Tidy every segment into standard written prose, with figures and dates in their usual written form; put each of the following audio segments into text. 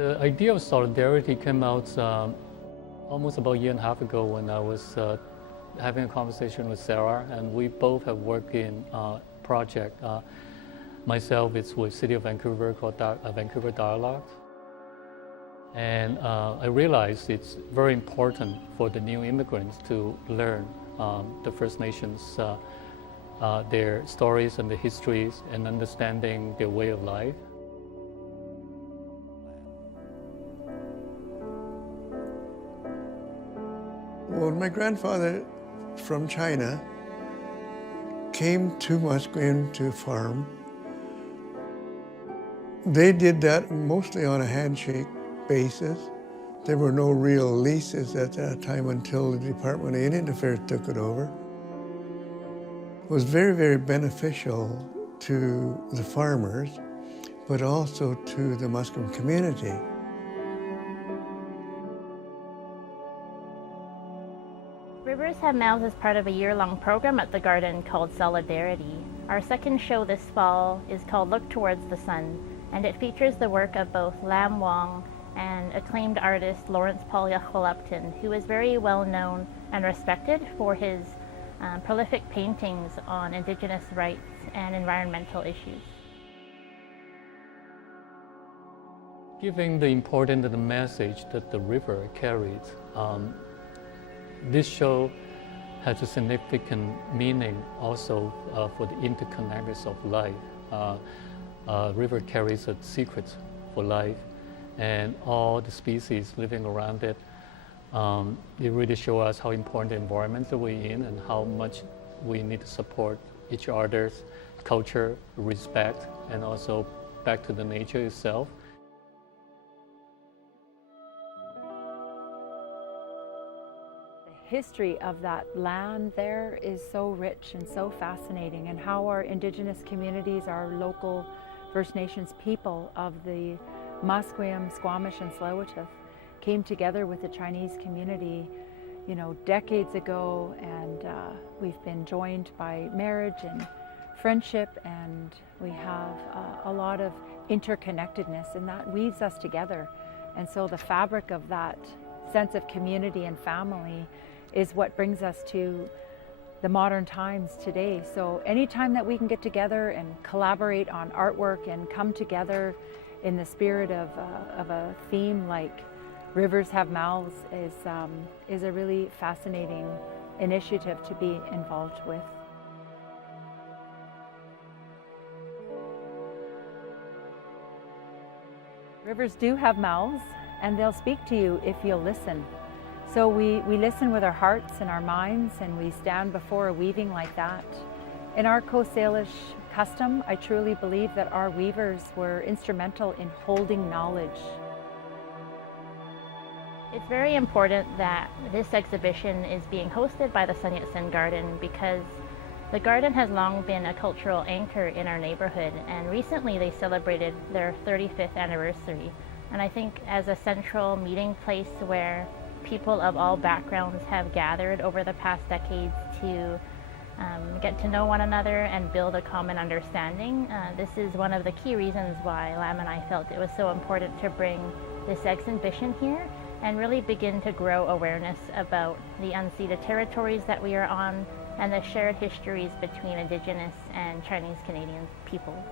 The idea of solidarity came out almost about a year and a half ago when I was having a conversation with Sarah, and we both have worked in a project. Myself, it's with City of Vancouver called Vancouver Dialogue. And I realized it's very important for the new immigrants to learn the First Nations, their stories and the histories, and understanding their way of life. Well, my grandfather from China came to Musqueam to farm. They did that mostly on a handshake basis. There were no real leases at that time until the Department of Indian Affairs took it over. It was very, very beneficial to the farmers, but also to the Musqueam community. Rivers Have Mouths is part of a year-long program at the Garden called Solidarity. Our second show this fall is called Look Towards the Sun, and it features the work of both Lam Wong and acclaimed artist Lawrence Paul Yachwal-Upton, who is very well known and respected for his prolific paintings on Indigenous rights and environmental issues. Giving the importance of the message that the river carries, this show has a significant meaning also for the interconnectedness of life. River carries a secret for life, and all the species living around it. It really shows us how important the environment that we're in and how much we need to support each other's culture, respect, and also back to the nature itself. The history of that land there is so rich and so fascinating, and how our Indigenous communities, our local First Nations people of the Musqueam, Squamish, and Tsleil-Waututh came together with the Chinese community, decades ago, and we've been joined by marriage and friendship, and we have a lot of interconnectedness, and that weaves us together. And so the fabric of that sense of community and family is what brings us to the modern times today. So anytime that we can get together and collaborate on artwork and come together in the spirit of a theme like Rivers Have Mouths is a really fascinating initiative to be involved with. Rivers do have mouths, and they'll speak to you if you'll listen. So we listen with our hearts and our minds, and we stand before a weaving like that. In our Coast Salish custom, I truly believe that our weavers were instrumental in holding knowledge. It's very important that this exhibition is being hosted by the Sun Yat-sen Garden, because the garden has long been a cultural anchor in our neighborhood, and recently they celebrated their 35th anniversary. And I think as a central meeting place where people of all backgrounds have gathered over the past decades to get to know one another and build a common understanding. This is one of the key reasons why Lam and I felt it was so important to bring this exhibition here and really begin to grow awareness about the unceded territories that we are on and the shared histories between Indigenous and Chinese Canadian peoples.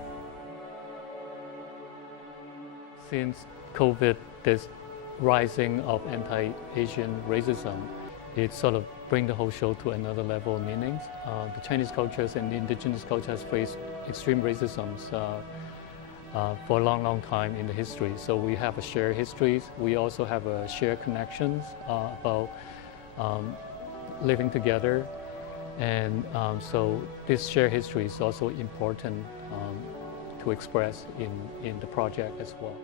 Since COVID, there's rising of anti-Asian racism. It sort of brings the whole show to another level of meanings. The Chinese cultures and the Indigenous culture has faced extreme racism for a long, long time in the history. So we have a shared histories. We also have a shared connections about living together. And so this shared history is also important to express in the project as well.